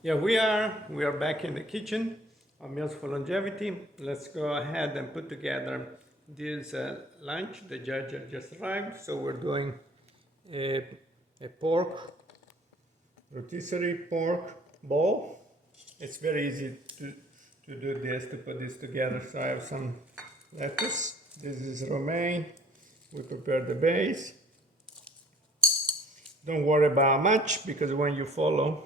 Yeah, we are back in the kitchen on Meals for Longevity. Let's go ahead and put together this lunch. The judge had just arrived, so we're doing a, a pork, rotisserie pork bowl. It's very easy to do this, to put this together. So I have some lettuce. This is romaine. We prepared the base. Don't worry about much, because when you follow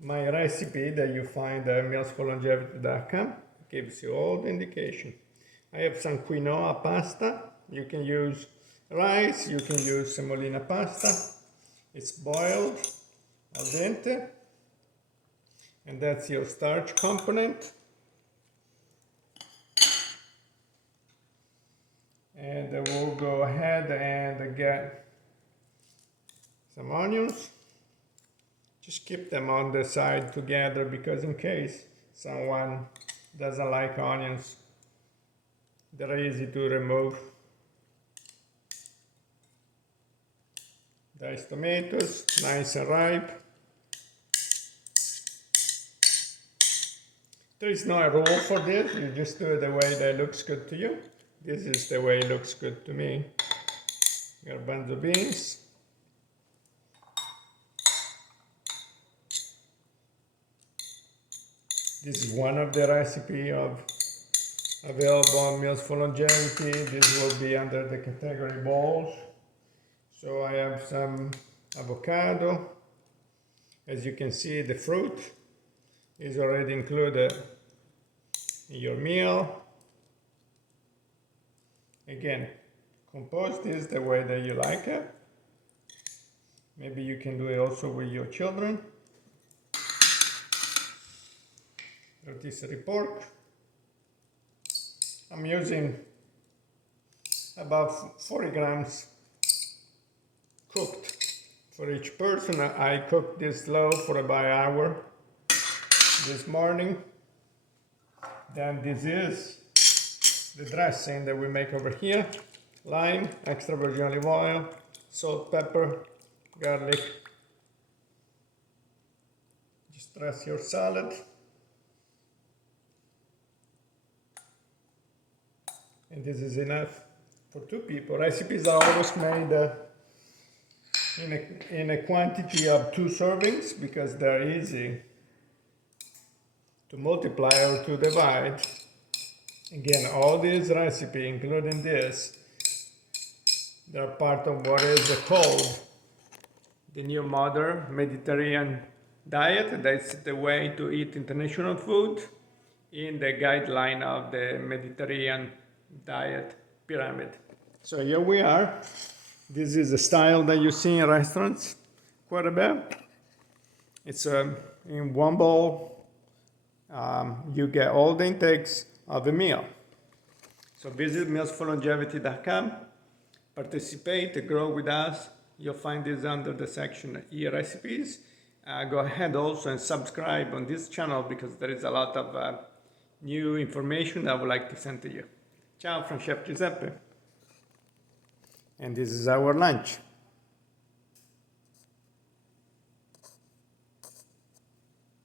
my recipe that you find at mealsforlongevity.com gives you all the indication. I have some quinoa pasta. You can use rice, you can use semolina pasta. It's boiled al dente, and that's your starch component. And we'll go ahead and get some onions. Just keep them on the side together, because in case someone doesn't like onions, they're easy to remove. Diced tomatoes, nice and ripe. There is no rule for this, you just do it the way that looks good to you. This is the way it looks good to me. Garbanzo beans. This is one of the recipe available on Meals for Longevity. This will be under the category bowls. So I have some avocado. As you can see, the fruit is already included in your meal. Again, compose this the way that you like it. Maybe you can do it also with your children. Rotisserie pork. I'm using about 40 grams cooked for each person. I cooked this low for about an hour this morning. Then this is the dressing that we make over here. Lime, extra virgin olive oil, salt, pepper, garlic. Just dress your salad. And this is enough for 2 people. Recipes are always made in a quantity of 2 servings, because they're easy to multiply or to divide. Again, all these recipes, including this, they're part of what is called the new modern Mediterranean diet. That's the way to eat international food in the guideline of the Mediterranean diet pyramid. So here we are. This is the style that you see in restaurants quite a bit. It's in one bowl. You get all the intakes of a meal. So visit mealsforlongevity.com, participate, grow with us. You'll find this under the section e-recipes. Go ahead also and subscribe on this channel, because there is a lot of new information I would like to send to you. Ciao from Chef Giuseppe. And this is our lunch.